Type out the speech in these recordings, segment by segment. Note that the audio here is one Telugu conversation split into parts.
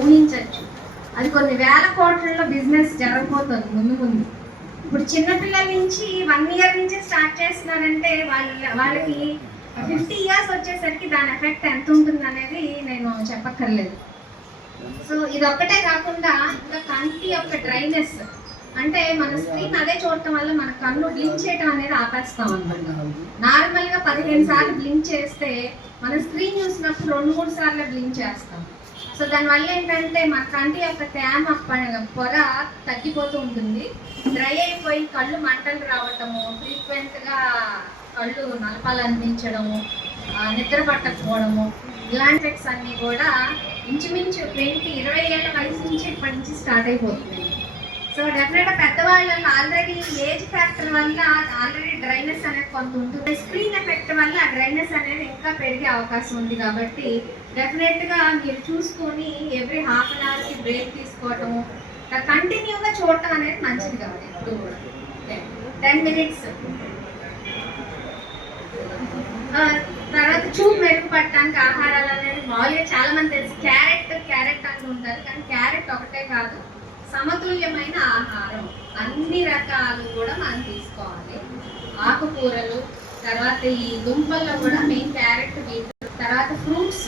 ఊహించవచ్చు. అది కొన్ని వేల కోట్లలో బిజినెస్ జరగబోతుంది ముందు ముందు. ఇప్పుడు చిన్నపిల్లల నుంచి వన్ ఇయర్ నుంచి స్టార్ట్ చేస్తున్నారంటే వాళ్ళ వాళ్ళకి ఫిఫ్టీ ఇయర్స్ వచ్చేసరికి దాని ఎఫెక్ట్ ఎంత ఉంటుంది అనేది నేను చెప్పక్కర్లేదు. సో ఇది ఒక్కటే కాకుండా ఇంకా కంటి యొక్క డ్రైనెస్ అంటే మన స్క్రీన్ అదే చూడటం వల్ల మన కన్ను బ్లింక్ చేయడం అనేది ఆపేస్తాం అనమాట నార్మల్గా పదిహేను సార్లు బ్లింక్ చేస్తే మన స్క్రీన్ చూసినప్పుడు రెండు మూడు సార్లు బ్లింక్ చేస్తాం. సో దానివల్ల ఏంటంటే మా కంటి యొక్క తేమ పొర తగ్గిపోతూ ఉంటుంది. డ్రై అయిపోయి కళ్ళు మంటలు రావటము ఫ్రీక్వెంట్గా కళ్ళు నలపాలనిపించడము నిద్ర పట్టకపోవడము ఇలాంటి ఎఫెక్ట్స్ అన్నీ కూడా ఇంచుమించు ట్వంటీ ఇరవై ఏళ్ళ వయసు నుంచి ఇప్పటి నుంచి స్టార్ట్ అయిపోతుంది సో డెఫినెట్ పెద్దవాళ్ళలో ఆల్రెడీ ఏజ్ ఫ్యాక్టర్ వల్ల ఆల్రెడీ డ్రైనెస్ అనేది కొంత ఉంటుంది. స్క్రీన్ ఎఫెక్ట్ వల్ల ఆ డ్రైనెస్ అనేది ఇంకా పెరిగే అవకాశం ఉంది కాబట్టి డెఫినెట్గా మీరు చూసుకొని ఎవ్రీ హాఫ్ అన్ అవర్కి బ్రేక్ తీసుకోవటం కంటిన్యూగా చూడటం అనేది మంచిది కాదు ఎప్పుడు కూడా. టెన్ మినిట్స్ తర్వాత చూపు మెరుగుపడటానికి ఆహారాలు అనేది మామూలుగా చాలా మంది తెలుసు క్యారెట్ క్యారెట్ అంటుంటారు కానీ క్యారెట్ ఒకటే కాదు. సమతుల్యమైన ఆహారం. అన్ని రకాలు కూడా మనం తీసుకోవాలి. ఆకుకూరలు తర్వాత ఈ దుంపల్లో కూడా మెయిన్ క్యారెట్ బీట్రూట్ తర్వాత ఫ్రూట్స్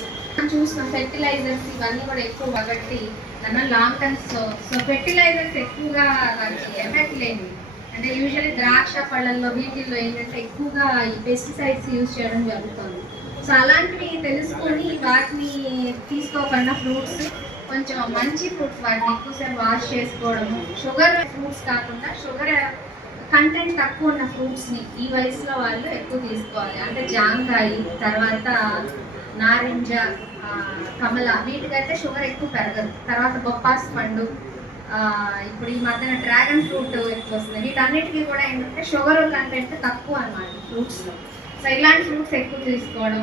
చూసిన ఫెర్టిలైజర్స్ ఇవన్నీ కూడా ఎక్కువ కాబట్టి దాని long term so so fertilisers ఎక్కువగా వాటికి ఎఫెక్ట్ లేని అంటే యూజువల్లీ ద్రాక్ష పళ్ళల్లో వీటిల్లో ఏంటంటే ఎక్కువగా ఈ పెస్టిసైడ్స్ యూజ్ చేయడం జరుగుతుంది. సో అలాంటివి తెలుసుకొని వాటిని తీసుకోకుండా ఫ్రూట్స్ కొంచెం మంచి ఫుడ్ వాటిని ఎక్కువసేపు వాష్ చేసుకోవడము షుగర్ ఫ్రూట్స్ కాకుండా షుగర్ కంటెంట్ తక్కువ ఉన్న ఫ్రూట్స్ని ఈ వయసులో వాళ్ళు ఎక్కువ తీసుకోవాలి. అంటే జాంకాయ తర్వాత నారింజ కమల వీటికైతే షుగర్ ఎక్కువ పెరగదు. తర్వాత బొప్పాస్ పండు ఇప్పుడు ఈ మధ్యన డ్రాగన్ ఫ్రూట్ ఎక్కువ వస్తుంది వీటన్నిటికీ కూడా ఏంటంటే షుగర్ కంటెంట్ తక్కువ అనమాట ఫ్రూట్స్లో సో ఇలాంటి ఫ్రూట్స్ ఎక్కువ తీసుకోవడం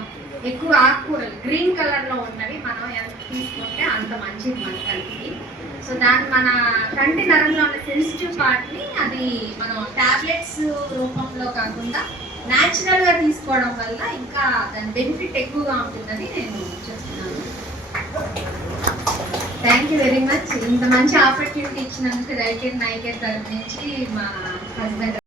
ఎక్కువ ఆకుకూరలు గ్రీన్ కలర్లో ఉన్నవి మనం ఎంత తీసుకుంటే అంత మంచిది మన కంటికి. సో దాన్ని మన కంటి నరంలో ఉన్న సెన్సిటివ్ పార్ట్ని అది మనం టాబ్లెట్స్ రూపంలో కాకుండా న్యాచురల్గా తీసుకోవడం వల్ల ఇంకా దాని బెనిఫిట్ ఎక్కువగా ఉంటుందని నేను చెప్తున్నాను. థ్యాంక్ యూ వెరీ మచ్ ఇంత మంచి ఆపర్చునిటీ ఇచ్చినందుకు రైకేర్ నాయకేర్ తరఫు నుంచి మా హస్బెండ్